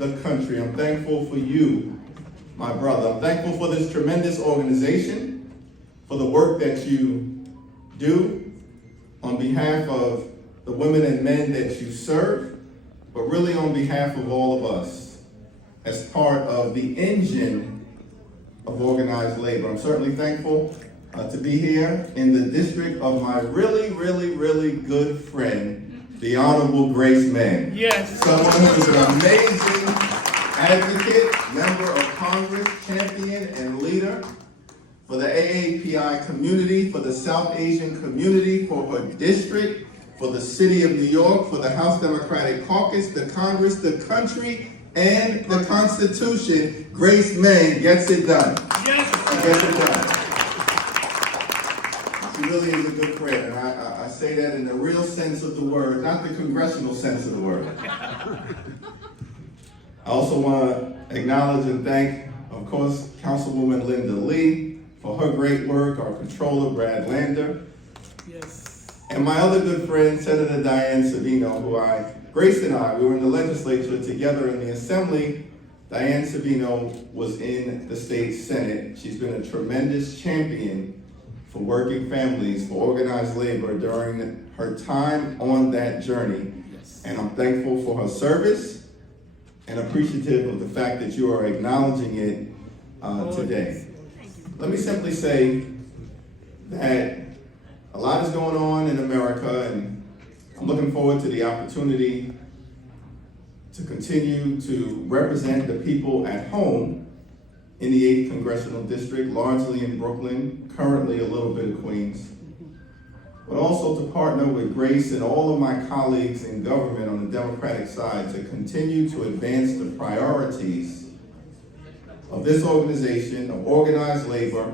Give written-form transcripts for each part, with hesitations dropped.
the country. I'm thankful for you, my brother. I'm thankful for this tremendous organization, for the work that you do on behalf of the women and men that you serve, but really on behalf of all of us as part of the engine of organized labor. I'm certainly thankful to be here in the district of my really good friend, the Honorable Grace Mann. Yes. Someone who is an amazing advocate, member of Congress, champion, and leader for the AAPI community, for the South Asian community, for her district, for the city of New York, for the House Democratic Caucus, the Congress, the country, and the Constitution. Grace Mann gets it done. Yes. She gets it done. She really is a good friend, and I say that in the real sense of the word, not the congressional sense of the word. I also want to acknowledge and thank, of course, Councilwoman Linda Lee for her great work, our controller, Brad Lander, Yes. and my other good friend, Senator Diane Savino, Grace and I, we were in the legislature together in the Assembly. Diane Savino was in the state Senate. She's been a tremendous champion for working families, for organized labor during her time on that journey. Yes. And I'm thankful for her service and appreciative of the fact that you are acknowledging it today. Let me simply say that a lot is going on in America, and I'm looking forward to the opportunity to continue to represent the people at home in the 8th Congressional District, largely in Brooklyn, currently a little bit of Queens, but also to partner with Grace and all of my colleagues in government on the Democratic side to continue to advance the priorities of this organization, of organized labor,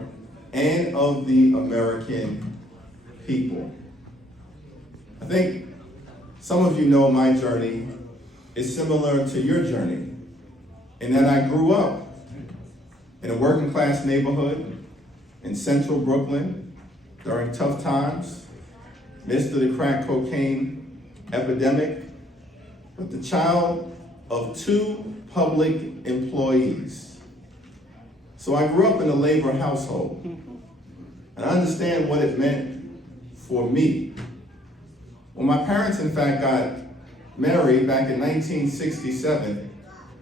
and of the American people. I think some of you know my journey is similar to your journey, in that I grew up in a working class neighborhood in central Brooklyn during tough times, midst of the crack cocaine epidemic, but the child of 2 public employees. So I grew up in a labor household, and I understand what it meant for me. When my parents, in fact, got married back in 1967,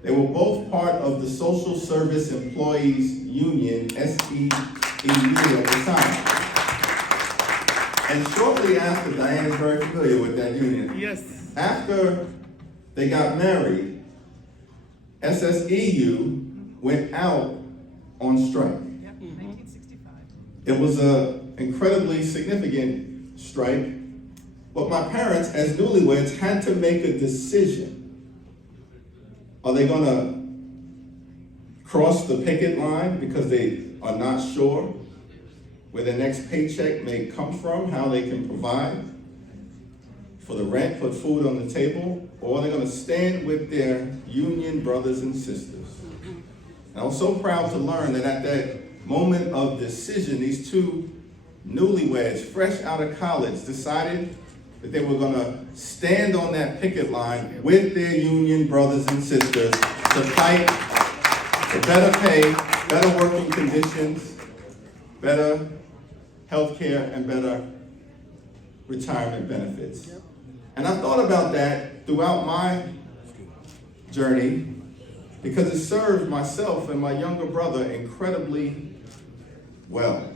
they were both part of the Social Service Employees Union, SEEU at the time. And shortly after, Diane is very familiar with that union. Yes. After they got married, SSEU went out on strike. Yep, 1965. It was an incredibly significant strike, but my parents, as newlyweds, had to make a decision. Are they going to cross the picket line because they are not sure where their next paycheck may come from, how they can provide for the rent, put food on the table, or are they going to stand with their union brothers and sisters? And I was so proud to learn that at that moment of decision, these 2 newlyweds, fresh out of college, decided that they were going to stand on that picket line with their union brothers and sisters to fight for better pay, better working conditions, better health care, and better retirement benefits. And I thought about that throughout my journey because it served myself and my younger brother incredibly well.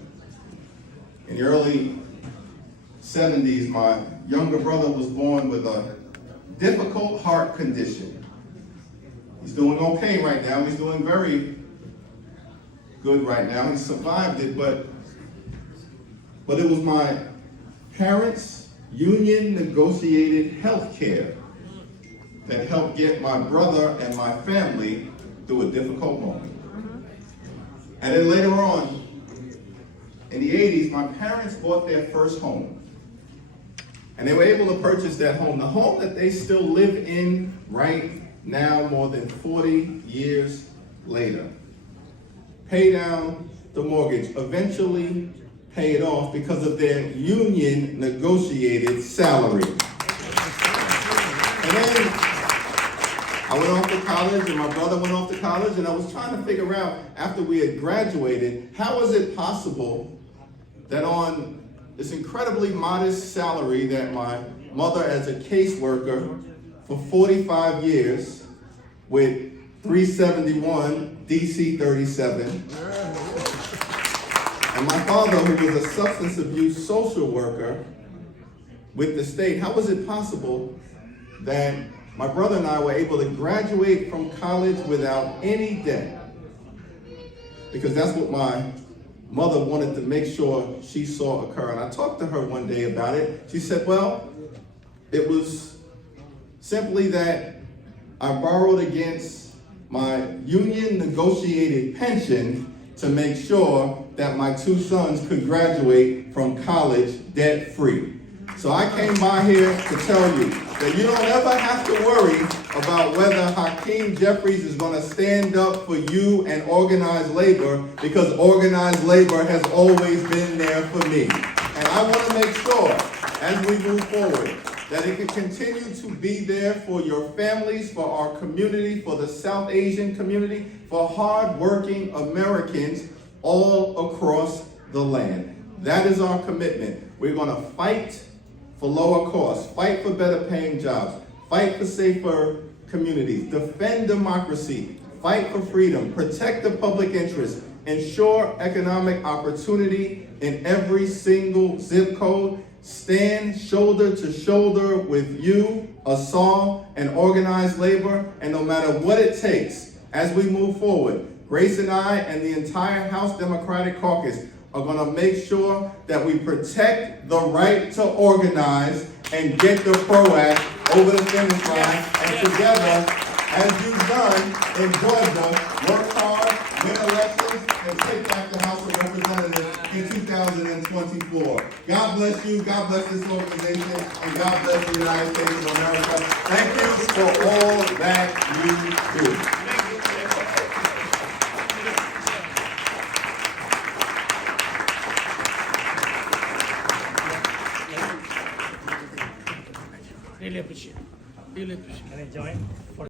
In the early 70s, my younger brother was born with a difficult heart condition. He's doing okay right now. He's doing very good right now. He survived it, but it was my parents' union negotiated health care that helped get my brother and my family through a difficult moment. And then later on, in the 80s, my parents bought their first home. And they were able to purchase that home, the home that they still live in right now, more than 40 years later. Pay down the mortgage, eventually pay it off because of their union negotiated salary. And then I went off to college. college and my brother went off to college, and I was trying to figure out, after we had graduated, how is it possible that on this incredibly modest salary that my mother as a caseworker for 45 years with 371 DC 37, and my father, who was a substance abuse social worker with the state, how was it possible that my brother and I were able to graduate from college without any debt? Because that's what my mother wanted to make sure she saw occur. And I talked to her one day about it. She said, well, it was simply that I borrowed against my union negotiated pension to make sure that my two sons could graduate from college debt-free. So I came by here to tell you that you don't ever have to worry about whether Hakeem Jeffries is going to stand up for you and organized labor, because organized labor has always been there for me. And I want to make sure, as we move forward, that it can continue to be there for your families, for our community, for the South Asian community, for hard-working Americans all across the land. That is our commitment. We're going to fight for lower costs, fight for better paying jobs, fight for safer communities, defend democracy, fight for freedom, protect the public interest, ensure economic opportunity in every single zip code, stand shoulder to shoulder with you, ASAAL, and organized labor, and no matter what it takes, as we move forward, Grace and I and the entire House Democratic Caucus are going to make sure that we protect the right to organize and get the PRO Act over the finish line. And together, as you've done in Georgia, work hard, win elections, and take back the House of Representatives in 2024. God bless you, God bless this organization, and God bless the United States of America. Thank you for all that you do. Really appreciate. Really appreciate. Can I join?